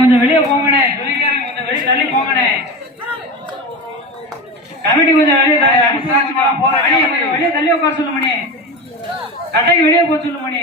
கொஞ்சம் வெளியே போங்கண்ணே. சொல்லிக்காரங்க கொஞ்சம் வெளியே தள்ளி போங்கண்ணே. கமிட்டி கொஞ்சம் வெளியே தள்ளி வெளியே கொஞ்சம் வெளியே தள்ளி உட்கார சொல்லு மணி. கட்டைக்கு வெளியே போக சொல்லு மணி.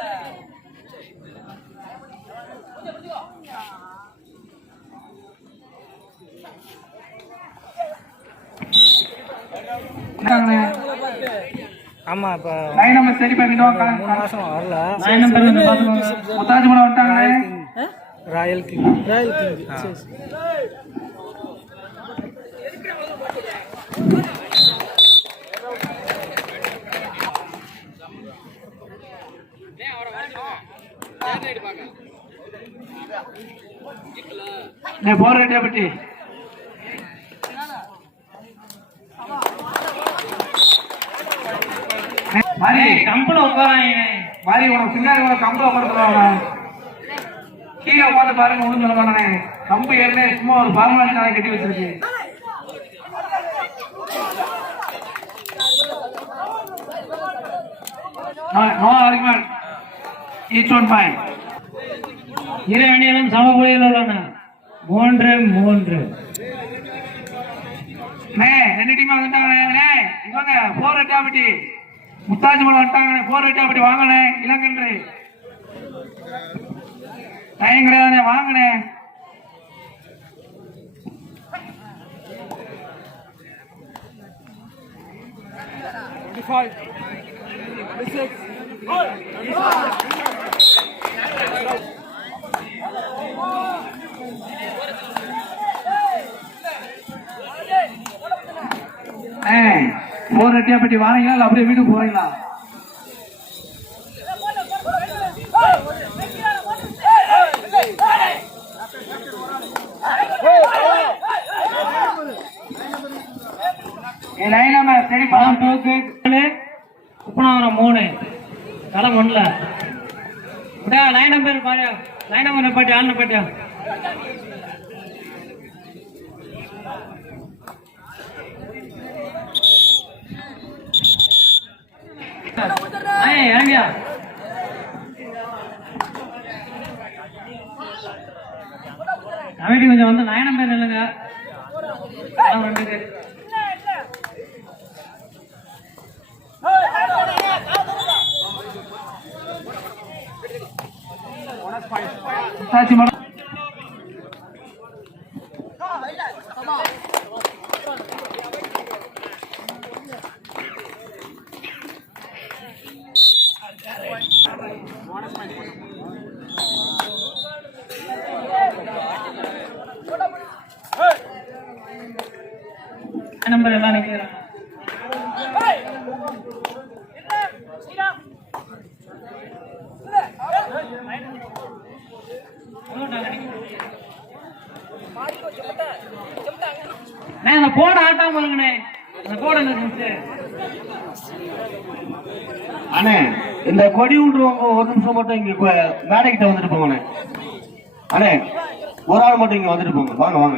ஆமா இப்ப லைன் நம்பர் சரி பண்ணிட்டு வாங்க மூணு மாசம் வரல. லைன் நம்பர் வந்து பாத்துக்கோங்க முத்தாஜ் மலை வந்துட்டாங்களே. ராயல் கிங் ராயல் கிங் நான் போற ரேட்டை மாறி. கம்பள உட்காராங்க மாறி உனக்கு பின்னாடி உனக்கு கம்பள உட்காந்துருவாங்க கீழே உட்காந்து பாருங்க ஒண்ணும் சொல்ல மாட்டானே. கம்பு ஏற்கனவே சும்மா ஒரு பாரமாடி நாளை கட்டி வச்சிருக்கு. No argument each one point இரு அணிகளும் சம புள்ளியில் உள்ளன. மூன்று மூன்று. ரெண்டு டீமா வந்துட்டாங்கண்ணே அண்ணே, இவங்க போர் ரெட்டாபட்டி முத்தாஜி மலை வந்துட்டாங்கண்ணே போர் அப்படி வாங்கினேன் இளங்கன்று டைம் கிடையாதுண்ணே வாங்கண்ணே. போர் ரெட்டியாப்பட்டி வாரீங்களா இல்ல அப்படியே வீட்டுக்கு போறீங்களா? என் லைன் நம்பர் சரி பணம் மூணு. தலை ஒண்ணுல. அப்படியா லைன் நம்பர் பாரு. லைன் நம்பர் நிப்பாட்டி ஆள் பாட்டியா இறங்கியா? கமிட்டி கொஞ்சம் வந்து நயனம் பேர் இல்லைங்க அதான் ரெண்டு பேர். சாட்சி நண்பர் எல்லாம் நிக்கிறேன் அண்ணே, கோடை ஆட்டாம இருங்கண்ணே அந்த கோடை என்ன அண்ணே இந்த கொடி விட்டுருவாங்க ஒரு நிமிஷம் மட்டும் இங்க மேடைகிட்ட வந்துட்டு போங்கண்ணே. அண்ணே ஒரு ஆள் மட்டும் இங்க வந்துட்டு போங்க. வாங்க வாங்க.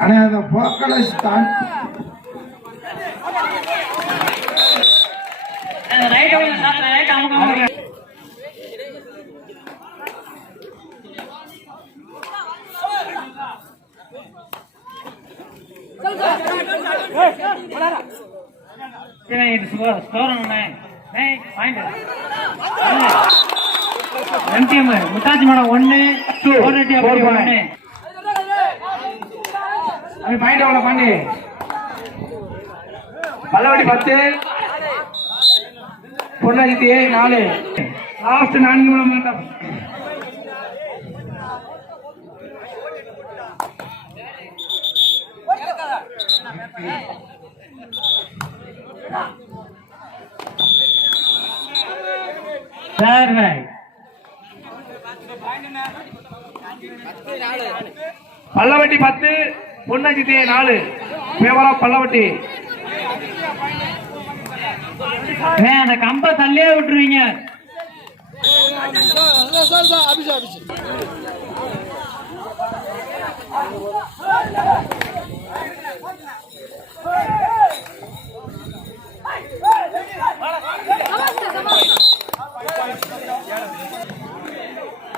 அண்ணே அந்த போக்களை ஸ்டாண்ட் ரைட் ரைட் அமுக்க அமுக்க எம்டிஎம் முத்தாஜி மேடம் ஒன்னு கோரட்டி அப்படி ஒன்னு அப்படி பாயிண்ட் அவ்வளோ பாண்டி பல்லவடி பத்து. பொன்னாஜித்து ஏழு நாலு. லாஸ்ட் நான்கு மூணு மாதம் Very nice. பல்லவட்டி பத்து பொன்னஞ்சித்தி நாலு. பேவரா பல்லவட்டி. அந்த கம்பை தள்ளியே விட்டுருவீங்க.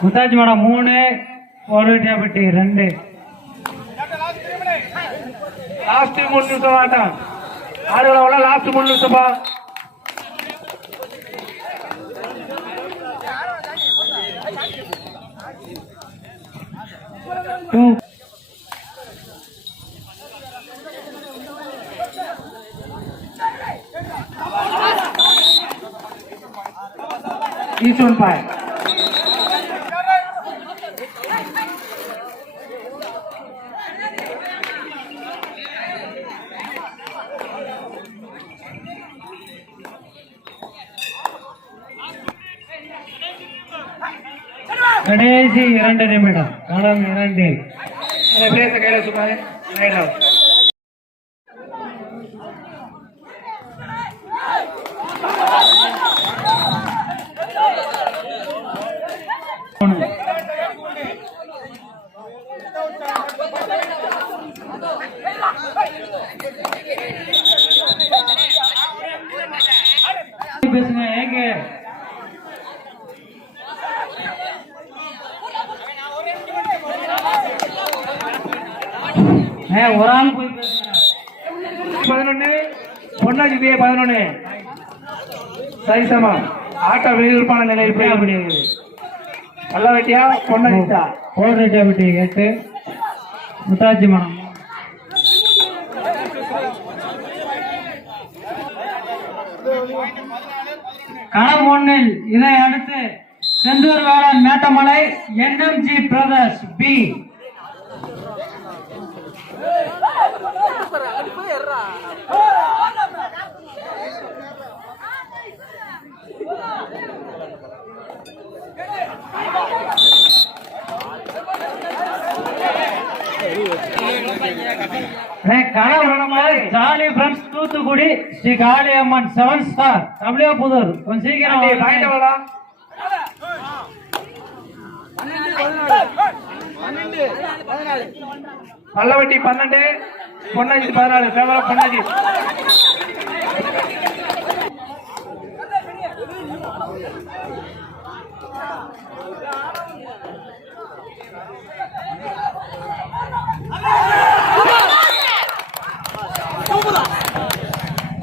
முத்தாஜி மேடம் மூணு. ஒரு டேபட்டி ரெண்டு லாஸ்ட் மூணு நிமிஷம் ஆட்டம் ஆடுகள லாஸ்ட் மூணு நிமிஷம்பா டூ ஈச் ஒன் கடைசி இரண்டு நிமிடம். களம் இரண்டு. பிளேஸ கையில ஒரு ஆள் போய் பதினொன்னு பொன்னாஜி பதினொன்னு. சரிசமா ஆட்ட விறுவிறுப்பான நிலையில் போய் அப்படி பல்லவட்டியா பொன்னாஜித்தா போடுற டேபிட்டி எட்டு முத்தாஜி மனம். களம் ஒன்றில் இதை அடுத்து செந்தூர் வேளாண் Mettamalai NMG brothers B. Jolly friends Thoothukudi Sri Kaliamman seven star தமிழக புதூர் கொஞ்சம் சீக்கிரம் வாங்க. பல்லவட்டி பன்னெண்டு பொன்னாஜி பதினாலு Sevaram Ponnaji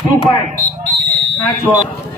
Two point Next one.